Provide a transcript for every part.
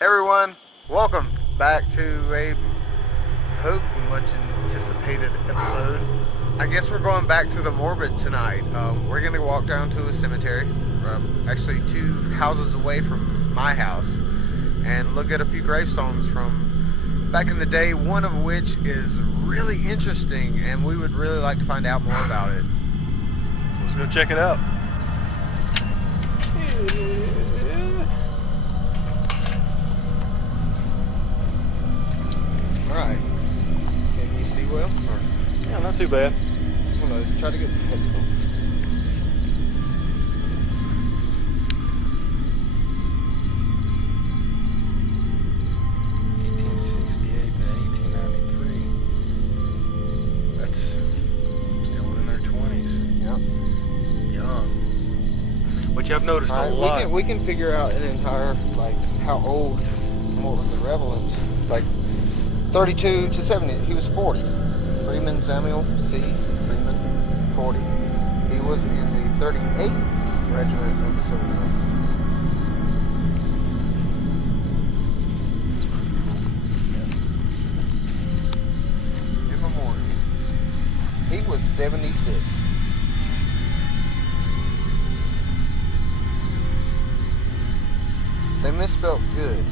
Hey everyone, welcome back to a hope much anticipated episode. I guess we're going back to the morbid tonight. We're going to walk down to a cemetery, actually 2 houses away from my house, and look at a few gravestones from back in the day, one of which is really interesting and we would really like to find out more about it. Let's go check it out. Alright. Can you see well? Or? Yeah, not too bad. Just want to try to get some headstones. Which I've noticed a right, lot. We can figure out an entire, like, how old and what was the relevance. Like, 32 to 70, he was 40. Freeman Samuel C. Freeman, 40. He was in the 38th Regiment of the Civil War. In memoriam. He was 76. They misspelled good.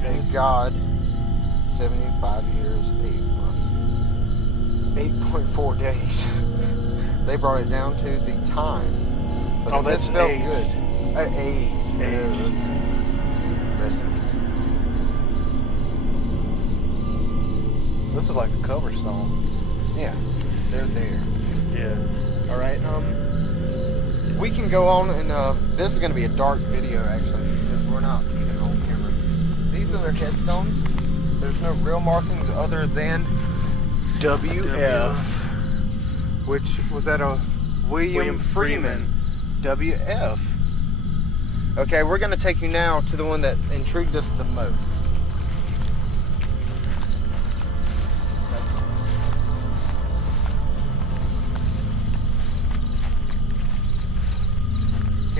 Thank God. 75 years, 8 months. 8.4 days. They brought it down to the time. But they misspelled aged. Good. Aged. Rest in peace. So this is like a cover song. Yeah. They're there. Yeah. Alright, we can go on and this is going to be a dark video actually because we're not even on camera. These are their headstones. There's no real markings other than WF, which was that a William Freeman. WF. Okay, we're going to take you now to the one that intrigued us the most.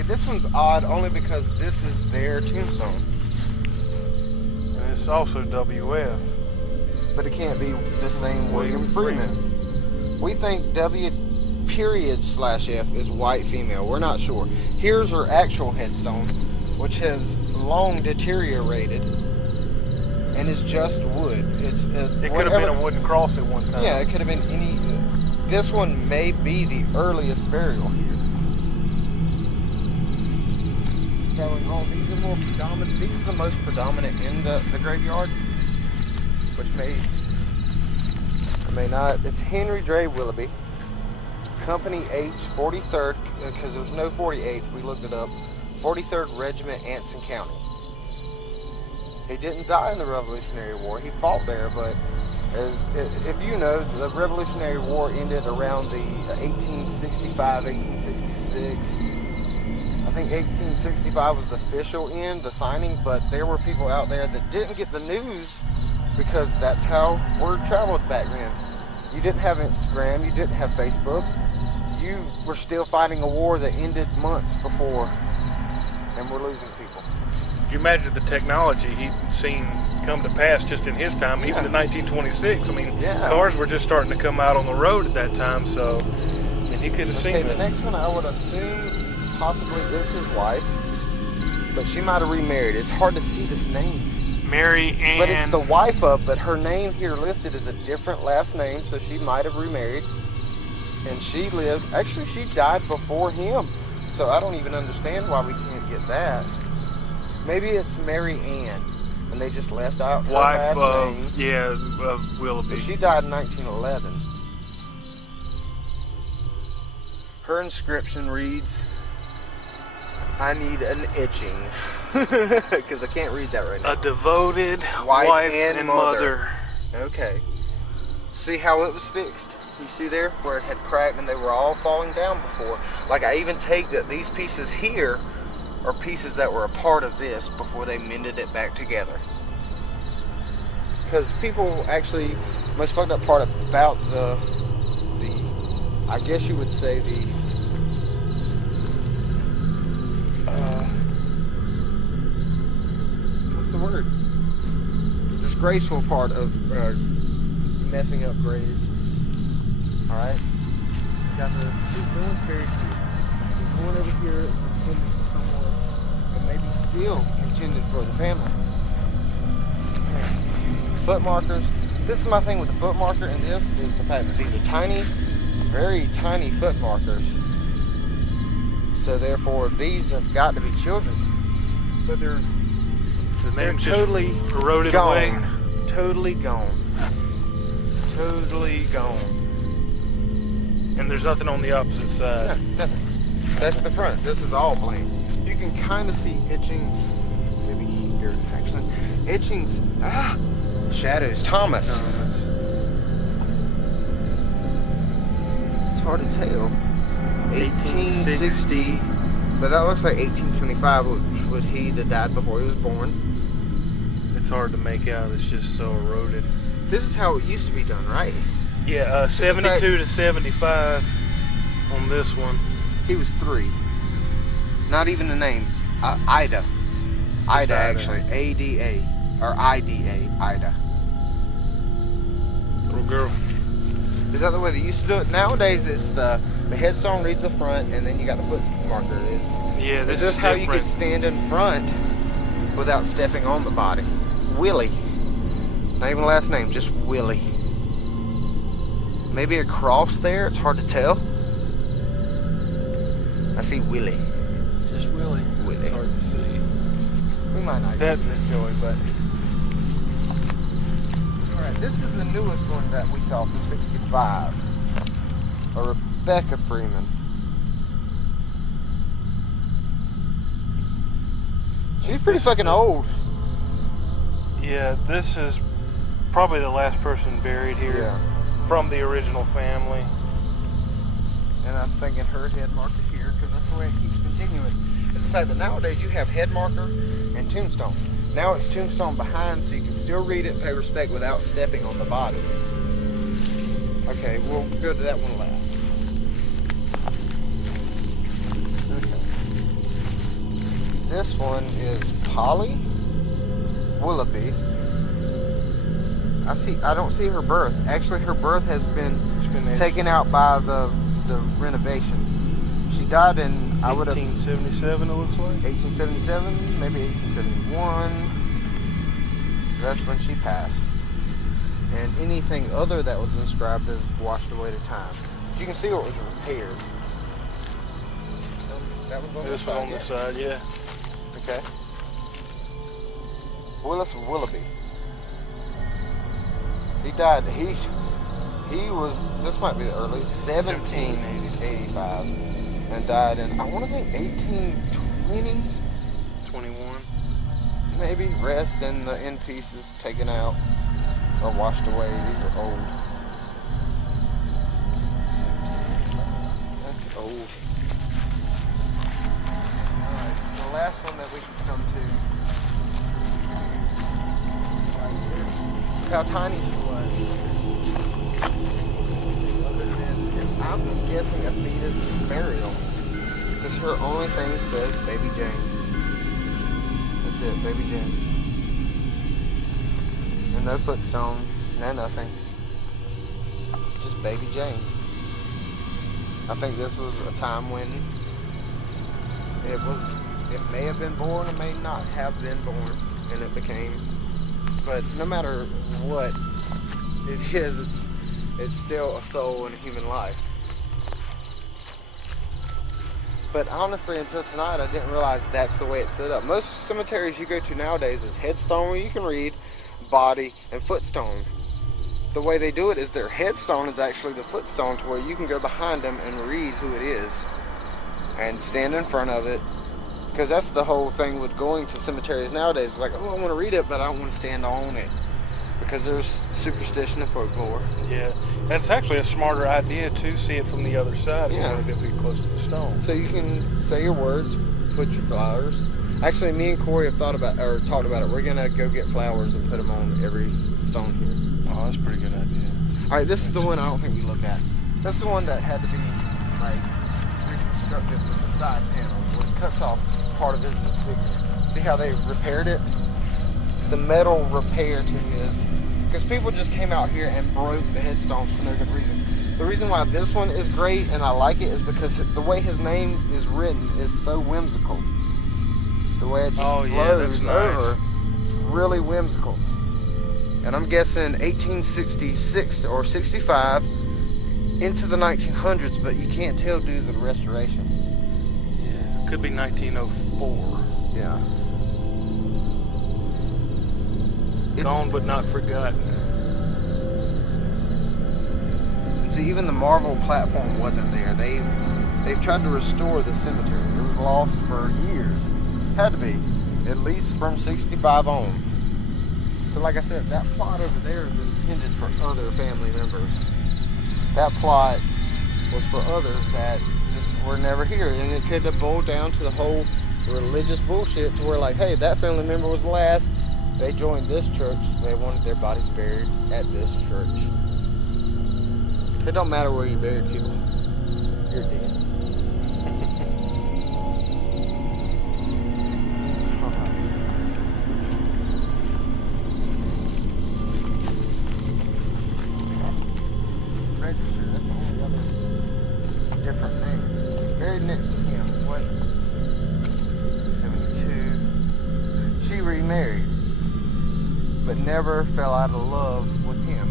This one's odd only because this is their tombstone. And it's also WF. But it can't be the same William Freeman. We think W period / F is white female. We're not sure. Here's her actual headstone, which has long deteriorated and is just wood. It could have been a wooden cross at one time. Yeah, it could have been any. This one may be the earliest burial here. These are more predominant. These are the most predominant in the graveyard, which may or may not. It's Henry Dre Willoughby, Company H, 43rd, because there's no 48th. We looked it up. 43rd Regiment, Anson County. He didn't die in the Revolutionary War. He fought there, but if you know, the Revolutionary War ended around the 1865, 1866. I think 1865 was the official end, the signing, but there were people out there that didn't get the news because that's how word traveled back then. You didn't have Instagram, you didn't have Facebook. You were still fighting a war that ended months before, and we're losing people. You imagine the technology he'd seen come to pass just in his time, even in 1926. I mean, cars were just starting to come out on the road at that time, so, and he could have seen the next one I would assume possibly is his wife, but she might have remarried. It's hard to see this name. Mary Ann. But it's the wife of, but her name here listed is a different last name, so she might have remarried. And she lived, actually she died before him, so I don't even understand why we can't get that. Maybe it's Mary Ann, and they just left out her wife last name. Yeah, of Willoughby. But she died in 1911. Her inscription reads, I need an etching. Because I can't read that right now. A devoted wife and mother. Okay. See how it was fixed? You see there where it had cracked and they were all falling down before. Like I even take that these pieces here are pieces that were a part of this before they mended it back together. Because people actually, most fucked up part about the I guess you would say the disgraceful part of messing up graves. Alright? Got the two villains buried here. There's one over here intended for someone, and maybe still intended for the family. Foot markers. This is my thing with the foot marker, and this is the fact that these are tiny, very tiny foot markers. So therefore, these have got to be children. But they're totally eroded gone. away. Totally gone. Totally gone. And there's nothing on the opposite side. No, nothing. That's the front. This is all blank. You can kind of see etchings. Maybe here, actually. Etchings. Shadows. Thomas. It's hard to tell. 1860. But that looks like 1825, which would he that died before he was born. It's hard to make out. It's just so eroded. This is how it used to be done, right? Yeah, 72 to 75 on this one. He was 3. Not even a name. Ida. Ida, actually. A-D-A. Or I-D-A. Ida. Little girl. Is that the way they used to do it? Nowadays, it's the headstone reads the front, and then you got the foot marker. Yeah, this is this how different. You could stand in front without stepping on the body? Willie. Not even last name, just Willie. Maybe a cross there, it's hard to tell. I see Willie. Just Willie. Willie. It's hard to see. We might not That enjoy, but... Alright, this is the newest one that we saw from 65. A Rebecca Freeman. She's pretty fucking old. Yeah, this is probably the last person buried here. Yeah. From the original family. And I'm thinking her head marker here, because that's the way it keeps continuing. It's the fact that nowadays you have head marker and tombstone. Now it's tombstone behind, so you can still read it and pay respect without stepping on the body. Okay, we'll go to that one last. Okay. This one is Polly Willoughby. I don't see her birth. Actually, her birth has been taken out by the renovation. She died in, I would have... 1877, it looks like? 1877, maybe 1871. That's when she passed. And anything other that was inscribed is washed away to time. You can see what was repaired. That was on this side. This one on this side, yeah. Okay. Willis Willoughby. He died, he was, this might be the earliest, 1785. And died in, I want to think 1820? 21. Maybe. Rest and the end pieces taken out or washed away. These are old. 17. That's old. Alright, the last one that we can come to. Look how tiny she was. I'm guessing a fetus burial. Because her only thing says Baby Jane. That's it, Baby Jane. And no footstone, no nothing. Just Baby Jane. I think this was a time when it may have been born or may not have been born. And it became, but no matter what it is, it's still a soul and a human life. But honestly, until tonight, I didn't realize that's the way it's set up. Most cemeteries you go to nowadays is headstone where you can read, body, and footstone. The way they do it is their headstone is actually the footstone to where you can go behind them and read who it is and stand in front of it. Because that's the whole thing with going to cemeteries nowadays. It's like, oh, I want to read it, but I don't want to stand on it. Because there's superstition and folklore. Yeah, that's actually a smarter idea to see it from the other side. Yeah. If you want to get close to the stone. So you can say your words, put your flowers. Actually, me and Corey have talked about it. We're gonna go get flowers and put them on every stone here. Oh, that's a pretty good idea. All right, this is the one I don't think we looked at. That's the one that had to be like reconstructed with the side panel, where it cuts off part of his insignia. See how they repaired it? some metal repair to his, because people just came out here and broke the headstones for no good reason. The reason why this one is great and I like it is because the way his name is written is so whimsical. The way it just flows over, it's really whimsical. And I'm guessing 1866 or 65 into the 1900s, but you can't tell due to the restoration. Yeah, it could be 1904. Yeah. Gone but not forgotten. And see, even the marble platform wasn't there. They've tried to restore the cemetery. It was lost for years. Had to be, at least from 65 on. But like I said, that plot over there is intended for other family members. That plot was for others that just were never here, and it could have boiled down to the whole religious bullshit to where, like, hey, that family member was last. They joined this church. They wanted their bodies buried at this church. It don't matter where you bury people. You're dead. Register. That's the only other different name. Buried next to him. What? 72. She remarried, but never fell out of love with him.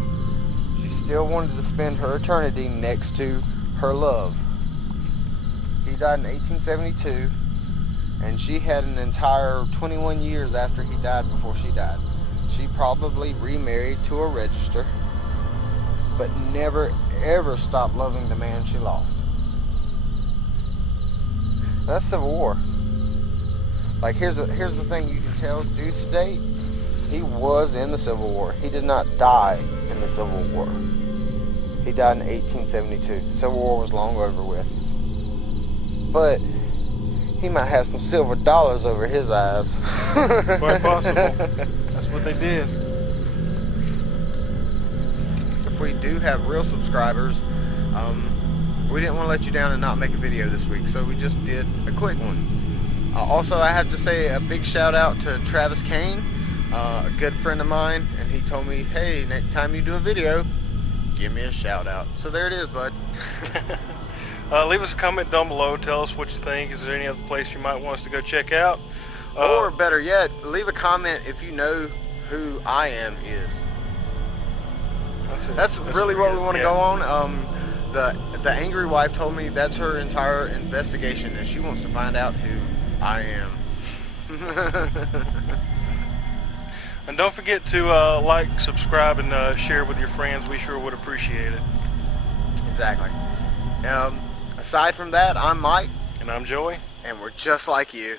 She still wanted to spend her eternity next to her love. He died in 1872, and she had an entire 21 years after he died before she died. She probably remarried to a register, but never ever stopped loving the man she lost. That's Civil War. Like, here's the thing you can tell dude's date. He was in the Civil War. He did not die in the Civil War. He died in 1872. Civil War was long over with. But he might have some silver dollars over his eyes. Quite possible. That's what they did. If we do have real subscribers, we didn't want to let you down and not make a video this week, so we just did a quick one. Also, I have to say a big shout out to Travis Kane, a good friend of mine, and he told me, hey, next time you do a video, give me a shout out. So there it is, bud. Leave us a comment down below. Tell us what you think. Is there any other place you might want us to go check out? Or better yet, leave a comment if you know who I am is. That's really what we want to go on. The angry wife told me that's her entire investigation, and she wants to find out who I am. And don't forget to like, subscribe, and share with your friends. We sure would appreciate it. Exactly. Aside from that, I'm Mike. And I'm Joey. And we're just like you.